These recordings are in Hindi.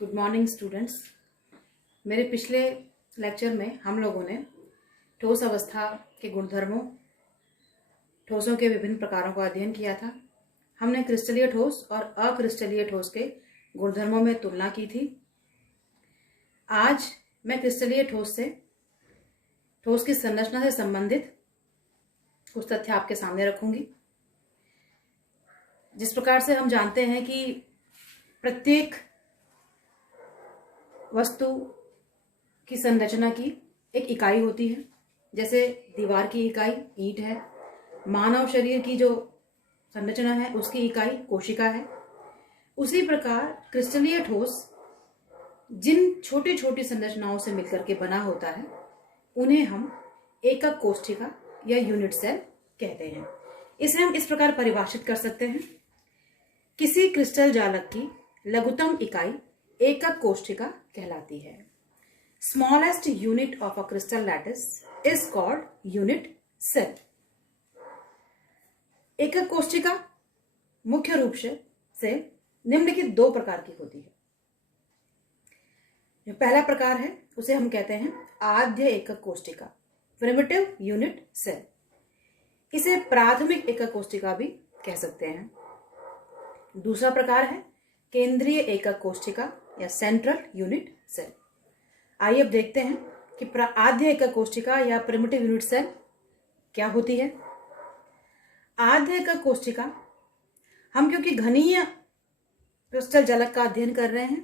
Good morning students. मेरे पिछले लेक्चर में हम लोगों ने ठोस अवस्था के गुणधर्मों, ठोसों के विभिन्न प्रकारों का अध्ययन किया था। हमने क्रिस्टलीय ठोस और अक्रिस्टलीय ठोस के गुणधर्मों में तुलना की थी। आज मैं क्रिस्टलीय ठोस से, ठोस की संरचना से संबंधित कुछ तथ्य आपके सामने रखूंगी। जिस प्रकार से हम जानते हैं कि प्रत्येक वस्तु की संरचना की एक इकाई होती है। जैसे दीवार की इकाई ईंट है, मानव शरीर की जो संरचना है उसकी इकाई कोशिका है। उसी प्रकार क्रिस्टलीय ठोस जिन छोटी छोटी संरचनाओं से मिलकर के बना होता है उन्हें हम एकक कोशिका या यूनिट सेल कहते हैं। इसे हम इस प्रकार परिभाषित कर सकते हैं। किसी क्रिस्टल जालक की लघुतम इकाई एकक कोशिका कहलाती है। Smallest unit of a crystal lattice is called unit cell. एकक कोशिका मुख्य रूप से निम्नलिखित दो प्रकार की होती है। जो पहला प्रकार है उसे हम कहते हैं आद्य एकक कोशिका, प्रिमिटिव यूनिट सेल। इसे प्राथमिक एकक कोशिका भी कह सकते हैं। दूसरा प्रकार है केंद्रीय एकक कोशिका या सेंट्रल यूनिट सेल। आइए अब देखते हैं कि आद्य एकक कोशिका या प्रिमिटिव यूनिट सेल क्या होती है। आद्य एकक कोशिका, हम क्योंकि घनीय क्रिस्टल जालक का अध्ययन कर रहे हैं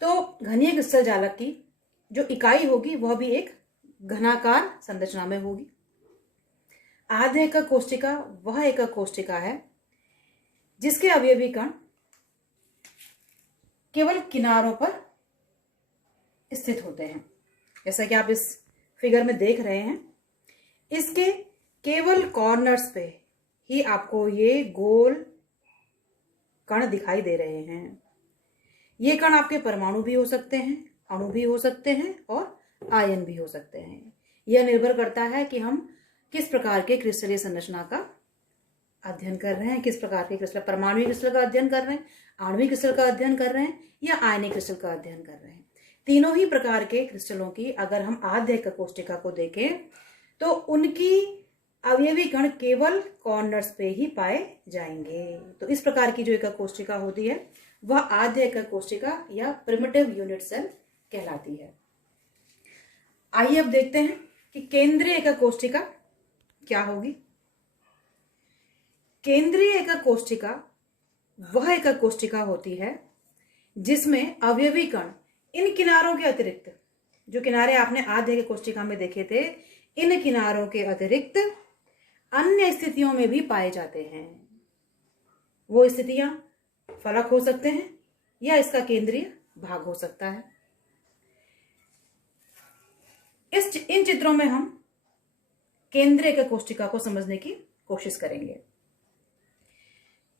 तो घनीय क्रिस्टल जालक की जो इकाई होगी वह भी एक घनाकार संरचना में होगी। आद्य एकक कोशिका वह एकक कोशिका है जिसके अवयवी कण केवल किनारों पर स्थित होते हैं। जैसा कि आप इस फिगर में देख रहे हैं, इसके केवल कॉर्नर्स पे ही आपको ये गोल कण दिखाई दे रहे हैं। ये कण आपके परमाणु भी हो सकते हैं, अणु भी हो सकते हैं और आयन भी हो सकते हैं। यह निर्भर करता है कि हम किस प्रकार के क्रिस्टलीय संरचना का अध्ययन कर रहे हैं, किस प्रकार के क्रिस्टल, परमाणु क्रिस्टल का अध्ययन कर रहे हैं, आणविक क्रिस्टल का अध्ययन कर रहे हैं या आयनिक क्रिस्टल का अध्ययन कर रहे हैं। तीनों ही प्रकार के क्रिस्टलों की अगर हम आद्य एकक कोशिका को देखें तो उनकी अवयवी कण केवल कॉर्नर्स पे ही पाए जाएंगे। तो इस प्रकार की जो एकक कोशिका होती है वह आद्य एकक कोशिका या प्रिमिटिव यूनिट सेल कहलाती है। आइए अब देखते हैं कि केंद्रीय एकक कोशिका क्या होगी। केंद्रीय एकक कोशिका वह एकक कोशिका होती है जिसमें अवयवी कण इन किनारों के अतिरिक्त, जो किनारे आपने आद्य एकक कोशिका में देखे थे, इन किनारों के अतिरिक्त अन्य स्थितियों में भी पाए जाते हैं। वो स्थितियां फलक हो सकते हैं या इसका केंद्रीय भाग हो सकता है। इन चित्रों में हम केंद्रीय एकक कोशिका को समझने की कोशिश करेंगे।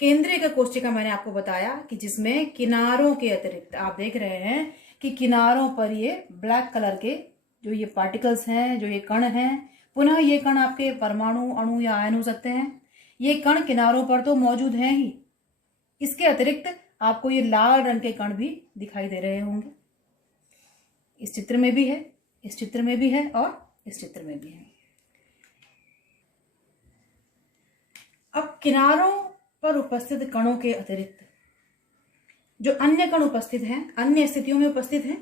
केंद्रीय एकक कोशिका मैंने आपको बताया कि जिसमें किनारों के अतिरिक्त आप देख रहे हैं कि किनारों पर ये ब्लैक कलर के जो ये पार्टिकल्स हैं, जो ये कण हैं, पुनः ये कण आपके परमाणु, अणु या आयन हो सकते हैं। ये कण किनारों पर तो मौजूद हैं ही, इसके अतिरिक्त आपको ये लाल रंग के कण भी दिखाई दे रहे होंगे। इस चित्र में भी है, इस चित्र में भी है और इस चित्र में भी है। अब किनारों पर उपस्थित कणों के अतिरिक्त जो अन्य कण उपस्थित हैं, अन्य स्थितियों में उपस्थित हैं,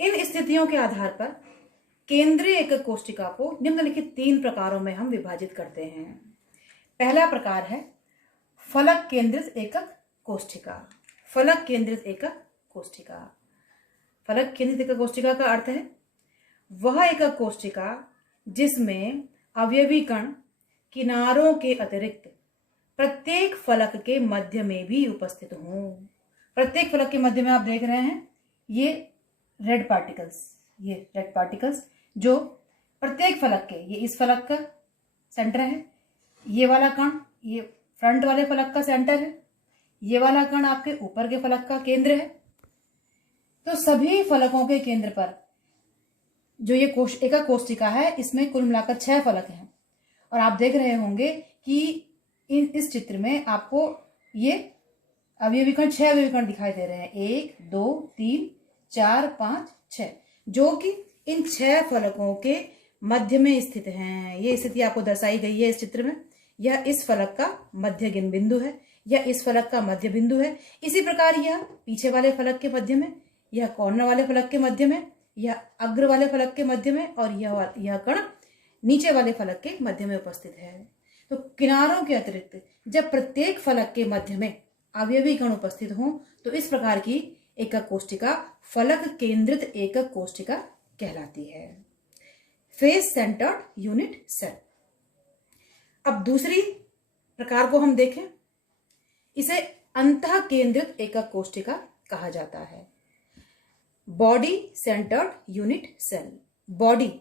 इन स्थितियों के आधार पर केंद्रीय एकक कोशिका को निम्नलिखित तीन प्रकारों में हम विभाजित करते हैं। पहला प्रकार है फलक केंद्रित एकक कोशिका। फलक केंद्रित एकक कोशिका, फलक केंद्रित एकक कोशिका का अर्थ है वह एकक कोशिका जिसमें अवयवी कण किनारों के अतिरिक्त प्रत्येक फलक के मध्य में भी उपस्थित हों। प्रत्येक फलक के मध्य में आप देख रहे हैं ये रेड पार्टिकल्स जो प्रत्येक फलक के, ये इस फलक का सेंटर है, ये वाला कण ये फ्रंट वाले फलक का सेंटर है, ये वाला कण आपके ऊपर के फलक का केंद्र है। तो सभी फलकों के केंद्र पर जो ये एकक कोशिका है इसमें कुल मिलाकर 6 फलक हैं। और आप देख रहे होंगे कि इस चित्र में आपको ये अवयवी कण 6 अवयवी कण दिखाई दे रहे हैं, 1 2 3 4 5 6, जो कि इन 6 फलकों के मध्य में स्थित हैं। ये स्थिति आपको दर्शाई गई है इस चित्र में। यह इस फलक का मध्य बिंदु है, यह इस फलक का मध्य बिंदु है। इसी प्रकार यह पीछे वाले फलक के मध्य में, यह कॉर्नर वाले फलक के मध्य में, यह अग्र वाले फलक के मध्य में, और यह कण नीचे वाले फलक के मध्य में उपस्थित है। तो किनारों के अतिरिक्त जब प्रत्येक फलक के मध्य में अवयवी कण उपस्थित हों तो इस प्रकार की एकक कोष्टिका फलक केंद्रित एकक कोष्टिका कहलाती है, फेस सेंटर्ड यूनिट सेल। अब दूसरी प्रकार को हम देखें, इसे अंतः केंद्रित एकक कोष्टिका कहा जाता है, body centred unit cell. Body,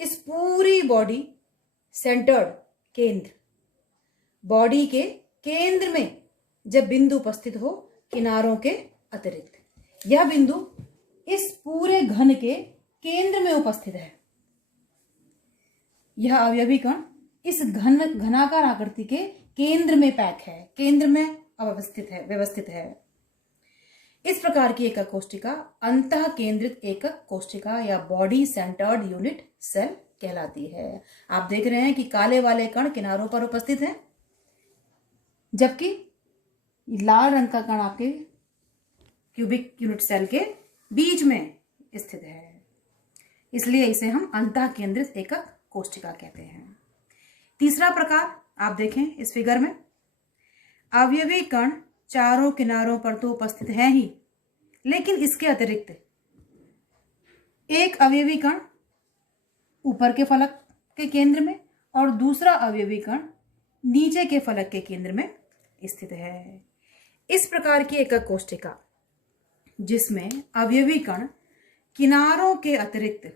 इस पूरी बॉडी सेंटर्ड, केंद्र, बॉडी के केंद्र में जब बिंदु उपस्थित हो किनारों के अतिरिक्त, यह बिंदु इस पूरे घन के केंद्र में उपस्थित है। यह अवयवी कण इस घनाकार आकृति के केंद्र में पैक है, केंद्र में व्यवस्थित है। इस प्रकार की एकक कोष्टिका अंतः केंद्रित एकक कोष्टिका या बॉडी सेंटर्ड यूनिट सेल कहलाती है। आप देख रहे हैं कि काले वाले कण किनारों पर उपस्थित हैं, जबकि लाल रंग का कण आपके क्यूबिक यूनिट सेल के बीच में स्थित है, इसलिए इसे हम अंतः केंद्रित एकक कोष्टिका कहते हैं। तीसरा प्रकार आप देखें इस फिगर में, अवयवी कण चारों किनारों पर तो उपस्थित है ही, लेकिन इसके अतिरिक्त एक अवयवी कण ऊपर के फलक के केंद्र में और दूसरा अवयवी कण नीचे के फलक के केंद्र में स्थित है। इस प्रकार की एकक कोष्टिका जिसमें अवयवी कण किनारों के अतिरिक्त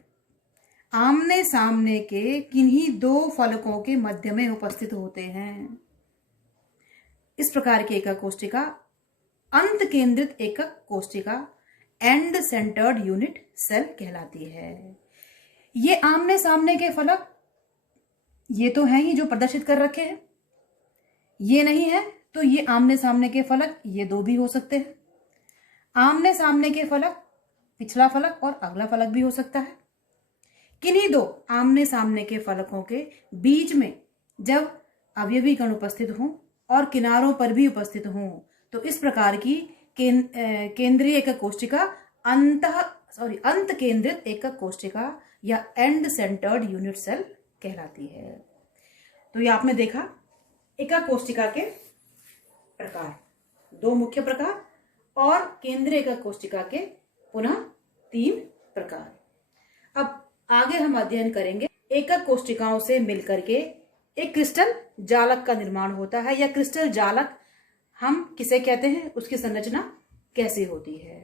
आमने सामने के किन्हीं दो फलकों के मध्य में उपस्थित होते हैं, इस प्रकार की एकक कोष्टिका अंत केंद्रित एकक कोष्टिका एंड सेंटर्ड यूनिट सेल कहलाती है। ये आमने सामने के फलक ये तो हैं ही जो प्रदर्शित कर रखे हैं, ये नहीं है तो ये आमने सामने के फलक ये दो भी हो सकते हैं। आमने सामने के फलक पिछला फलक और अगला फलक भी हो सकता है। किन्हीं दो आमने सामने के फलकों के बीच में जब अवयवी कण उपस्थित हों और किनारों पर भी उपस्थित हों तो इस प्रकार की केंद्रीय एकक कोष्टिका अंत केंद्रित एकक कोष्टिका या एंड सेंटर्ड यूनिट सेल कहलाती है। तो ये आपने देखा एकक कोष्टिका के प्रकार, दो मुख्य प्रकार और केंद्रीय एकक कोष्टिका के पुनः 3 प्रकार। अब आगे हम अध्ययन करेंगे एकक कोष्टिकाओं से मिलकर के एक क्रिस्टल जालक का निर्माण होता है, या क्रिस्टल जालक हम किसे कहते हैं, उसकी संरचना कैसी होती है।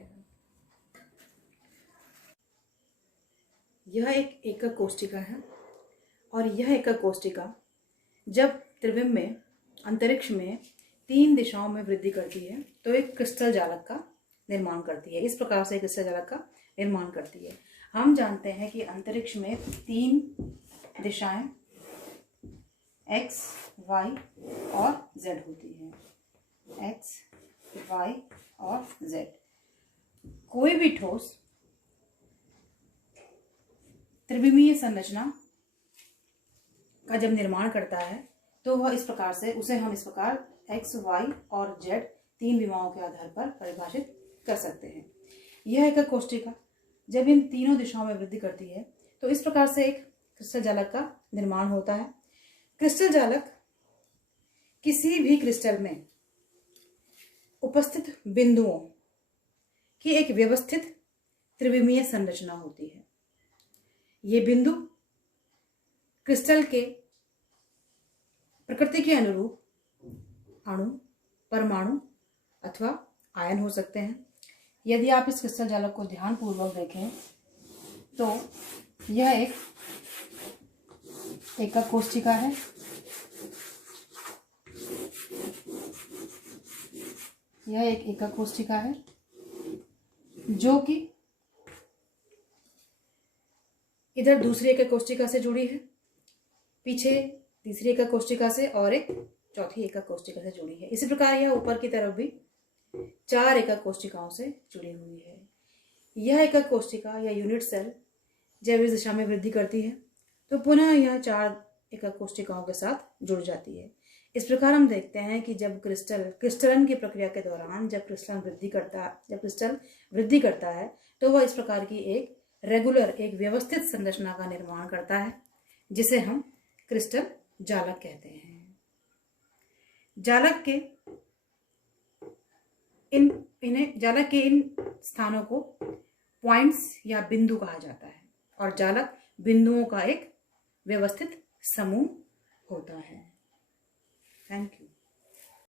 यह एक एकक कोष्टिका है और यह एकक कोष्टिका जब त्रिविम में अंतरिक्ष में 3 दिशाओं में वृद्धि करती है तो एक क्रिस्टल जालक का निर्माण करती है। इस प्रकार से क्रिस्टल जालक का निर्माण करती है। हम जानते हैं कि अंतरिक्ष में 3 दिशाएं x, y और z होती हैं, x, y और z। कोई भी ठोस त्रिविमीय संरचना का जब निर्माण करता है तो वह इस प्रकार से, उसे हम इस प्रकार x, y और z 3 विमाओं के आधार पर परिभाषित कर सकते हैं। यह एकक कोष्टिका जब इन तीनों दिशाओं में वृद्धि करती है तो इस प्रकार से एक क्रिस्टल जालक का निर्माण होता है। क्रिस्टल जालक किसी भी क्रिस्टल में उपस्थित बिंदुओं की एक व्यवस्थित त्रिविमीय संरचना होती है। ये बिंदु क्रिस्टल के प्रकृति के अनुरूप अणु, परमाणु अथवा आयन हो सकते हैं। यदि आप इस क्रिस्टल जालक को ध्यानपूर्वक देखें तो यह एक एकक कोष्टिका है। यह एक एकक कोष्टिका है जो कि इधर दूसरी एकक कोष्टिका से जुड़ी है, पीछे तीसरी एकक कोष्टिका से और एक चौथी एकक कोष्टिका से जुड़ी है। इसी प्रकार यह ऊपर की तरफ भी 4 एकक कोशिकाओं से जुड़ी हुई है। यह एकक कोशिका या यूनिट सेल जब इस दिशा में वृद्धि करती है तो पुनः यह 4 एकक कोशिकाओं के साथ जुड़ जाती है। इस प्रकार हम देखते हैं कि जब क्रिस्टलन की प्रक्रिया के दौरान जब क्रिस्टल वृद्धि करता है तो वह इस प्रकार की एक रेगुलर, एक व्यवस्थित संरचना का निर्माण करता है जिसे हम क्रिस्टल जालक कहते हैं। जालक के इन स्थानों को पॉइंट्स या बिंदु कहा जाता है और जालक बिंदुओं का एक व्यवस्थित समूह होता है। Thank you.